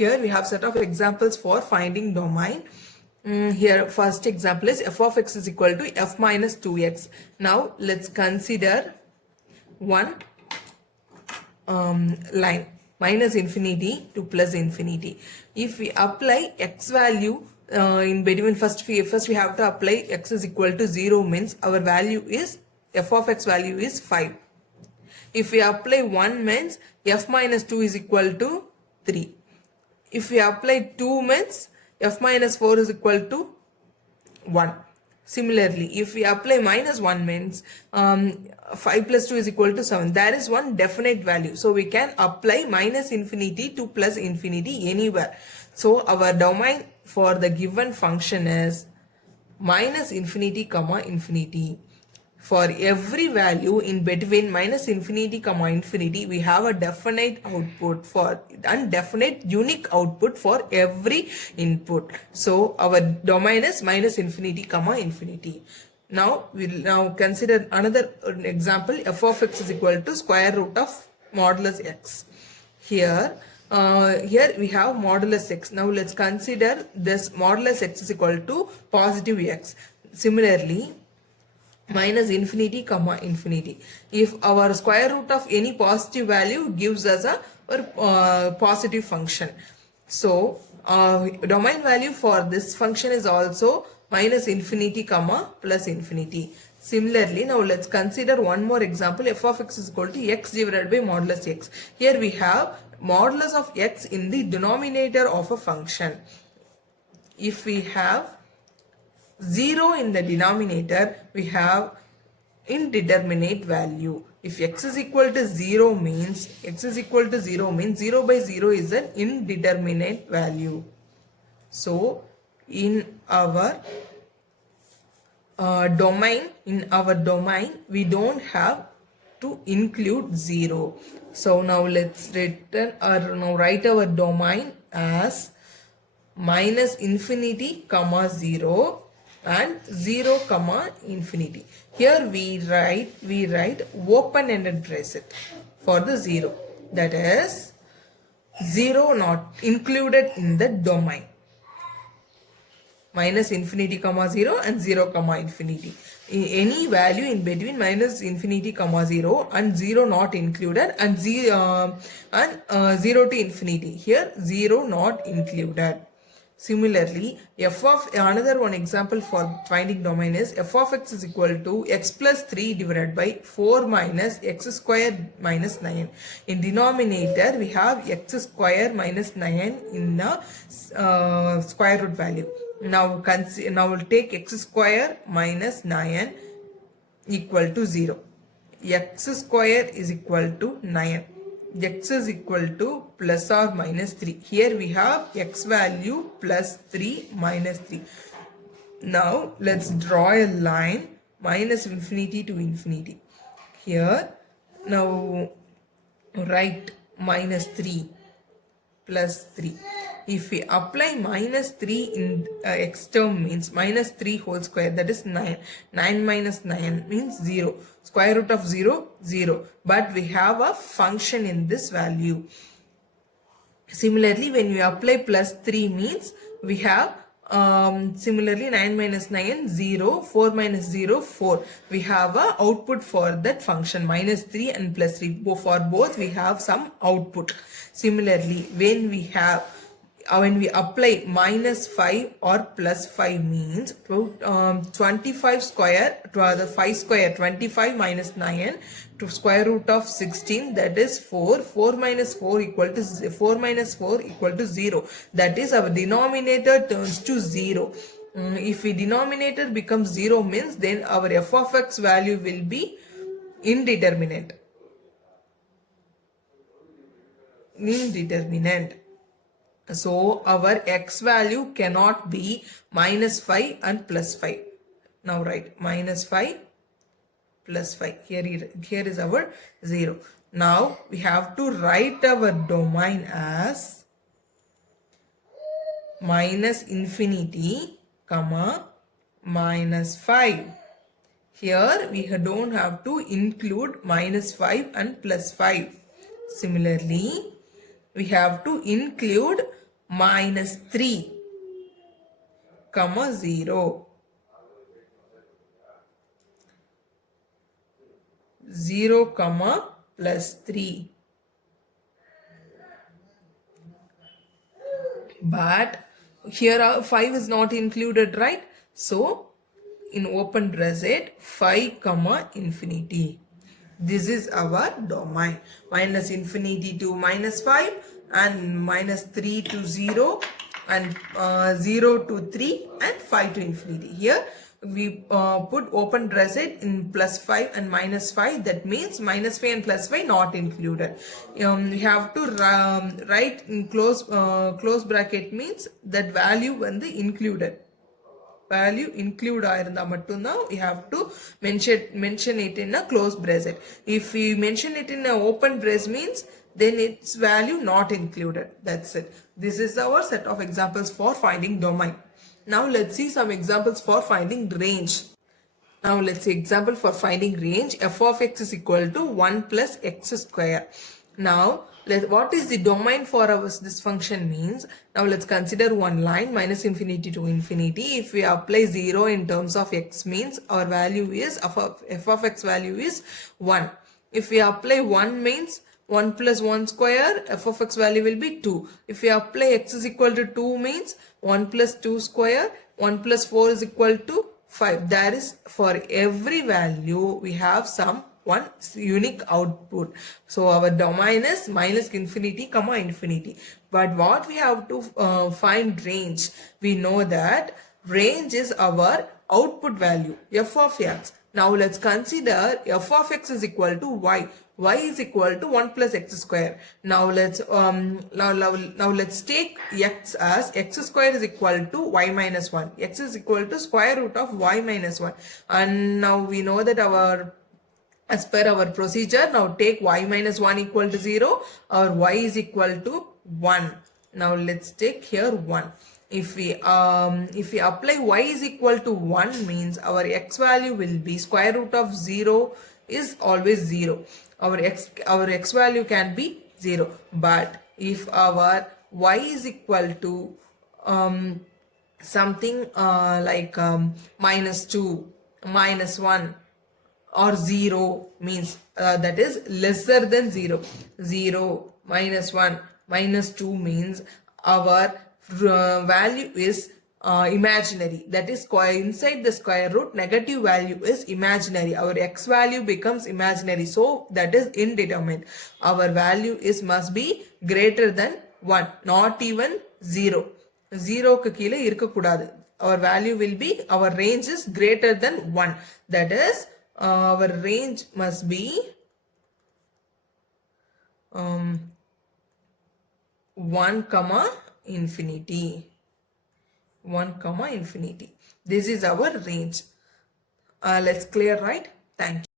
Here we have set of examples for finding domain. Here first example is f of x is equal to f minus 2x. Now let's consider one line minus infinity to plus infinity. If we apply x value in between, first we have to apply x is equal to 0 means our value is f of x value is 5. If we apply 1 means f minus 2 is equal to 3. If we apply 2 means f minus 4 is equal to 1. Similarly, if we apply minus 1 means 5 plus 2 is equal to 7. There is one definite value. So we can apply minus infinity to plus infinity anywhere. So our domain for the given function is minus infinity comma infinity. For every value in between minus infinity comma infinity, we have a definite output for definite unique output for every input. So our domain is minus infinity comma infinity. Now we'll consider another example. F of x is equal to square root of modulus x. Here we have modulus x. Now let's consider this modulus x is equal to positive x. Similarly, minus infinity comma infinity. If our square root of any positive value gives us a positive function. So domain value for this function is also minus infinity comma plus infinity. Similarly, now let's consider one more example. F of x is equal to x divided by modulus x. Here we have modulus of x in the denominator of a function. If we have 0 in the denominator, we have indeterminate value. If x is equal to 0 means 0 by 0 is an indeterminate value. So in our domain we don't have to include 0. So now let's write our domain as minus infinity comma 0 and 0 comma infinity. Here we write open-ended bracket for the 0, that is 0 not included in the domain. Minus infinity comma 0 and 0 comma infinity. Any value in between minus infinity comma 0 and 0 not included and 0 to infinity. Here 0 not included. Similarly, another one example for finding domain is f of x is equal to x plus 3 divided by 4 minus x square minus 9. In denominator, we have x square minus 9 in the square root value. Now we'll take x square minus 9 equal to 0. X square is equal to 9. X is equal to plus or minus 3. Here we have x value plus 3 minus 3. Now let's draw a line minus infinity to infinity. Here now write minus 3 plus 3. If we apply minus 3 in x term means minus 3 whole square, that is 9. 9 minus 9 means 0. Square root of 0, 0. But we have a function in this value. Similarly, when we apply plus 3 means we have similarly 9 minus 9, 0. 4 minus 0, 4. We have a output for that function minus 3 and plus 3. For both we have some output. Similarly, when we apply minus 5 or plus 5 means 25 square to the 5 square, 25 minus 9 to square root of 16, that is 4. 4 minus 4 equal to 0. That is our denominator turns to 0. If the denominator becomes 0 means then our f of x value will be indeterminate. So our x value cannot be minus 5 and plus 5. Now write minus 5 plus 5. Here is our 0. Now we have to write our domain as minus infinity comma minus 5. Here we don't have to include minus 5 and plus 5. Similarly, we have to include minus 3 comma 0, 0 comma plus 3. But here 5 is not included, right? So in open bracket 5 comma infinity. This is our domain. Minus infinity to minus 5 and minus 3 to 0 and 0 to 3 and 5 to infinity. Here we put open bracket in plus 5 and minus 5. That means minus 5 and plus 5 not included. We have to write in close bracket means that value when the included. Value include ஆயிருந்தா மட்டும்தான் we have to mention it in a closed bracket. If we mention it in a open bracket means then its value not included. That's it. This is our set of examples for finding domain. Now let's see some examples for finding range. Now let's see example for finding range. F of x is equal to 1 plus x square. Now what is the domain for this function means? Now let's consider one line minus infinity to infinity. If we apply 0 in terms of x means our value is f of x value is 1. If we apply 1 means 1 plus 1 square, f of x value will be 2. If we apply x is equal to 2 means 1 plus 2 square, 1 plus 4 is equal to 5. That is for every value we have some one unique output. So our domain is minus infinity comma infinity. But what we have to find range? We know that range is our output value f of x. Now let's consider f of x is equal to y. Y is equal to 1 plus x square. Now let's take x as x square is equal to y minus 1. X is equal to square root of y minus 1. And now we know that as per our procedure, now take y minus 1 equal to 0 or y is equal to 1. Now let's take here 1. If we apply y is equal to 1 means our x value will be square root of 0 is always 0. Our x value can be 0. But if our y is equal to something like minus 2, minus 1 or 0 means that is lesser than 0. 0, minus 1, minus 2 means our value is imaginary. That is inside the square root negative value is imaginary. Our x value becomes imaginary. So that is indeterminate. Our value must be greater than 1, not even 0. 0 க்கு கீழ இருக்க கூடாது. Our value will be, our range is greater than 1. That is our range must be 1 comma infinity. 1 comma infinity. This is our range. Let's clear, right? Thank you.